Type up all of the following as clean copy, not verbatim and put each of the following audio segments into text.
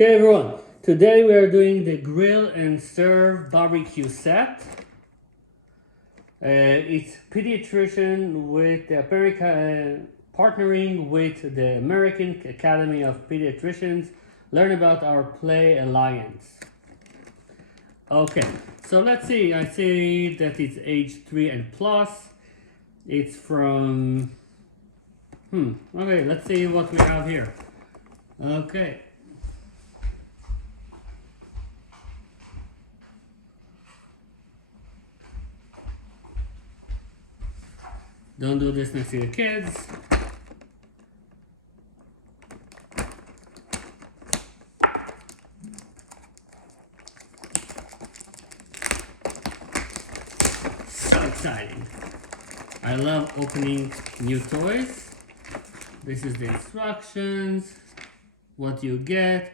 Okay everyone, today we are doing the grill and serve barbecue set. It's pediatrician with the partnering with the American Academy of Pediatricians. Learn about our Play Alliance. Okay, so let's see. I see that it's age 3 and plus. It's from okay, let's see what we have here. Okay. Don't do this next to your kids. So exciting. I love opening new toys. This is the instructions, what you get.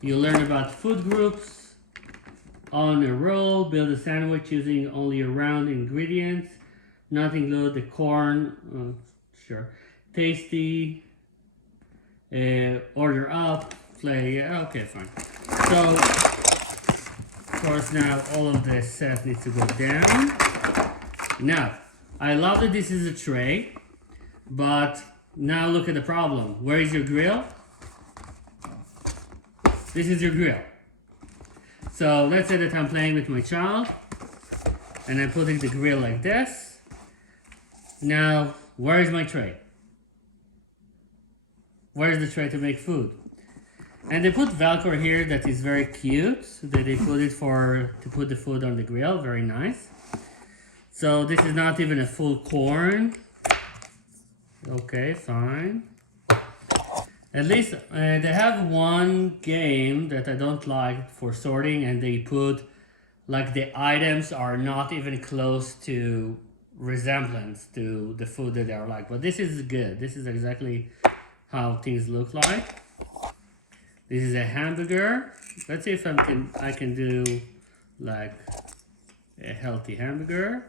You learn about food groups. On a roll, build a sandwich using only round ingredients. Not include the corn, sure. Tasty, order up, play, okay, fine. So, of course now all of the set needs to go down. Now, I love that this is a tray, but now look at the problem. Where is your grill? This is your grill. So let's say that I'm playing with my child, and I'm putting the grill like this. Now, where is my tray? Where is the tray to make food? And they put Velcro here that is very cute. So that they put it to put the food on the grill. Very nice. So this is not even a full corn. Okay, fine. At least they have one game that I don't like for sorting, and they put like the items are not even close to resemblance to the food that they are like. But this is good. This is exactly how things look like. This is a hamburger. Let's see if I can do like a healthy hamburger.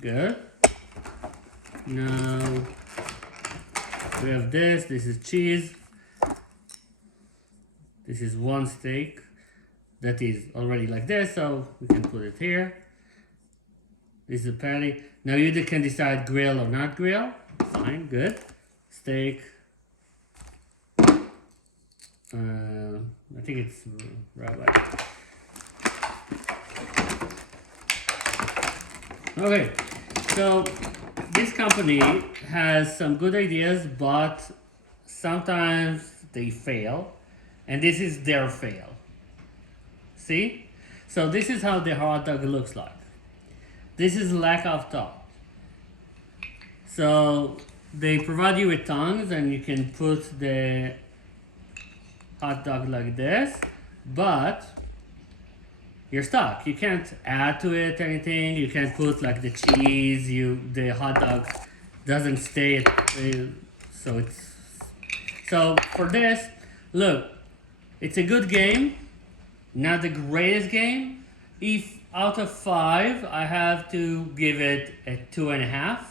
Good. Now we have this. This is cheese. This is one steak that is already like this, so we can put it here. This is a patty. Now you can decide grill or not grill. Fine, good. Steak. I think it's right. Okay, so this company has some good ideas, but sometimes they fail, and this is their fail. See? So this is how the hot dog looks like. This is lack of thought. So they provide you with tongs, and you can put the hot dog like this, but you're stuck. You can't add to it anything. You can't put like the cheese. The hot dog doesn't stay. So for this, look, it's a good game, not the greatest game. If out of 5, I have to give it a 2.5,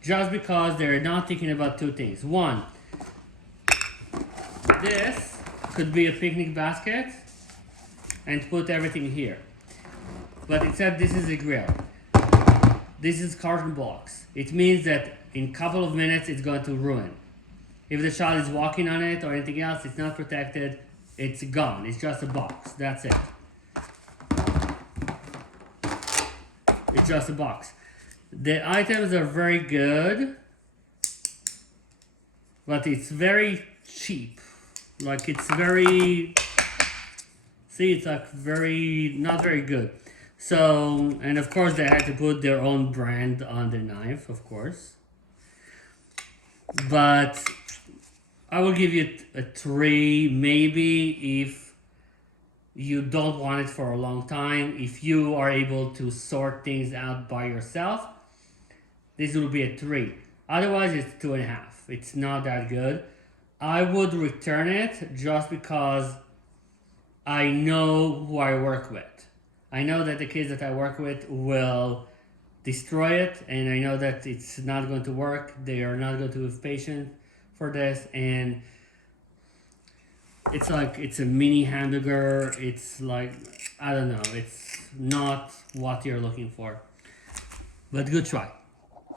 just because they're not thinking about two things. One, this could be a picnic basket and put everything here. But instead, this is a grill. This is carton box. It means that in a couple of minutes, it's going to ruin. If the child is walking on it or anything else, it's not protected. It's gone. It's just a box. That's it. It's just a box. The items are very good, but it's very cheap. Like it's very, see, it's like not very good. So, and of course they had to put their own brand on the knife, of course. But I will give you a 3, maybe if you don't want it for a long time. If you are able to sort things out by yourself, this will be a 3. Otherwise, it's 2.5. It's not that good. I would return it just because I know who I work with. I know that the kids that I work with will destroy it, and I know that it's not going to work. They are not going to have patience for this, and it's like it's a mini hamburger. It's like, I don't know, it's not what you're looking for, but good try.